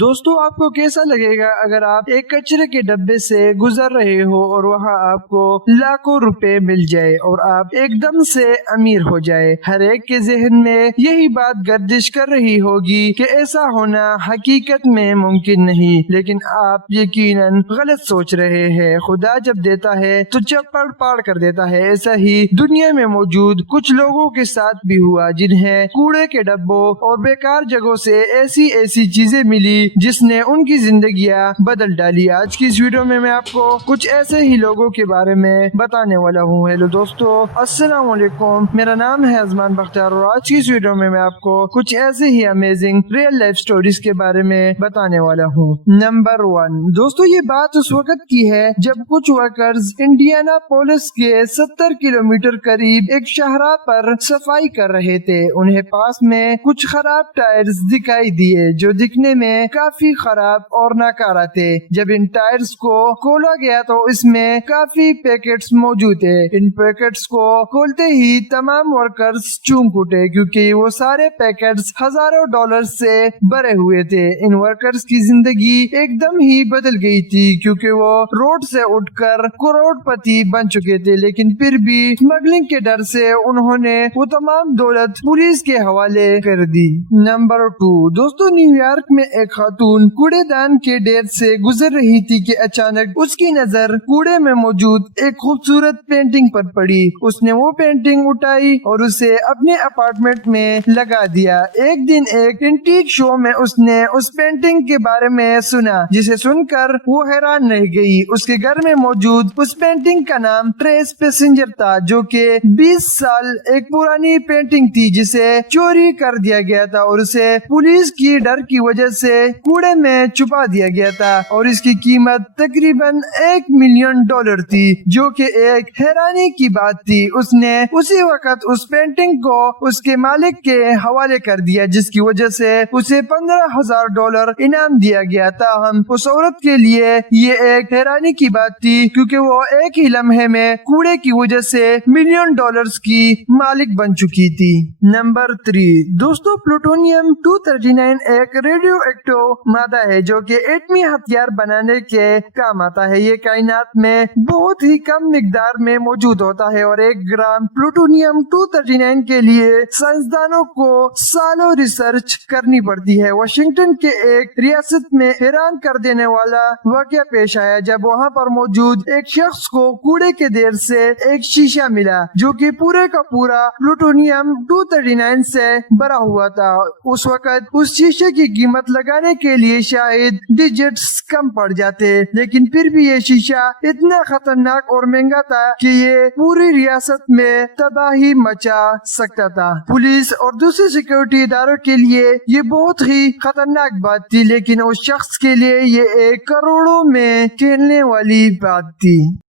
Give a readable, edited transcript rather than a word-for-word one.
دوستو آپ کو کیسا لگے گا اگر آپ ایک کچرے کے ڈبے سے گزر رہے ہو اور وہاں آپ کو لاکھوں روپے مل جائے اور آپ ایک دم سے امیر ہو جائے؟ ہر ایک کے ذہن میں یہی بات گردش کر رہی ہوگی کہ ایسا ہونا حقیقت میں ممکن نہیں، لیکن آپ یقیناً غلط سوچ رہے ہیں۔ خدا جب دیتا ہے تو چپڑ پاڑ کر دیتا ہے۔ ایسا ہی دنیا میں موجود کچھ لوگوں کے ساتھ بھی ہوا جنہیں کوڑے کے ڈبوں اور بیکار جگہوں سے ایسی چیزیں ملی جس نے ان کی زندگیاں بدل ڈالی۔ آج کی اس ویڈیو میں آپ کو کچھ ایسے ہی لوگوں کے بارے میں بتانے والا ہوں۔ ہیلو دوستو، السلام علیکم، میرا نام ہے ازمان بختیار اور آج کی اس ویڈیو میں آپ کو کچھ ایسے ہی امیزنگ ریئل لائف سٹوریز کے بارے میں بتانے والا ہوں۔ نمبر 1، دوستو یہ بات اس وقت کی ہے جب کچھ ورکرز انڈیانا پولیس کے 70 کلومیٹر قریب ایک شاہراہ پر صفائی کر رہے تھے۔ انہیں پاس میں کچھ خراب ٹائرز دکھائی دیے جو دکھنے میں کافی خراب اور ناکارہ تھے۔ جب ان ٹائرز کو کھولا گیا تو اس میں کافی پیکٹس موجود تھے۔ ان پیکٹس کو کھولتے ہی تمام ورکرز چونک اٹھے کیونکہ وہ سارے پیکٹس ہزاروں ڈالر سے بھرے ہوئے تھے۔ ان ورکرز کی زندگی ایک دم ہی بدل گئی تھی کیونکہ وہ روڈ سے اٹھ کر کروڑ پتی بن چکے تھے، لیکن پھر بھی اسمگلنگ کے ڈر سے انہوں نے وہ تمام دولت پولیس کے حوالے کر دی۔ نمبر 2، دوستو نیو یارک میں ایک خاتون کوڑے دان کے ڈھیر سے گزر رہی تھی کہ اچانک اس کی نظر کوڑے میں موجود ایک خوبصورت پینٹنگ پر پڑی۔ اس نے وہ پینٹنگ اٹھائی اور اسے اپنے اپارٹمنٹ میں لگا دیا۔ ایک دن ایک اینٹیک شو میں اس نے اس پینٹنگ کے بارے میں سنا جسے سن کر وہ حیران رہ گئی۔ اس کے گھر میں موجود اس پینٹنگ کا نام ٹریس پیسنجر تھا جو کہ 20 سال ایک پرانی پینٹنگ تھی جسے چوری کر دیا گیا تھا اور اسے پولیس کی ڈر کی وجہ سے کوڑے میں چھپا دیا گیا تھا اور اس کی قیمت تقریباً $1 ملین تھی، جو کہ ایک حیرانی کی بات تھی۔ اس نے اسی وقت اس پینٹنگ کو اس کے مالک کے حوالے کر دیا جس کی وجہ سے اسے $15,000 انعام دیا گیا تھا۔ ہم اس عورت کے لیے یہ ایک حیرانی کی بات تھی کیونکہ وہ ایک ہی لمحے میں کوڑے کی وجہ سے $1 ملین کی مالک بن چکی تھی۔ نمبر 3، دوستو پلوٹونیم 239 ایک ریڈیو ایکٹیو مادہ ہے جو کہ ایٹمی ہتھیار بنانے کے کام آتا ہے۔ یہ کائنات میں بہت ہی کم مقدار میں موجود ہوتا ہے اور 1 گرام پلوٹونیم 239 کے لیے سائنسدانوں کو سالوں ریسرچ کرنی پڑتی ہے۔ واشنگٹن کے ایک ریاست میں حیران کر دینے والا واقعہ پیش آیا جب وہاں پر موجود ایک شخص کو کوڑے کے ڈھیر سے ایک شیشہ ملا جو کہ پورے کا پورا پلوٹونیم 239 سے بھرا ہوا تھا۔ اس وقت اس شیشے کی قیمت لگانے کے لیے شاید ڈیجٹس کم پڑ جاتے، لیکن پھر بھی یہ شیشہ اتنا خطرناک اور مہنگا تھا کہ یہ پوری ریاست میں تباہی مچا سکتا تھا۔ پولیس اور دوسرے سیکورٹی اداروں کے لیے یہ بہت ہی خطرناک بات تھی، لیکن اس شخص کے لیے یہ ایک کروڑوں میں کھیلنے والی بات تھی۔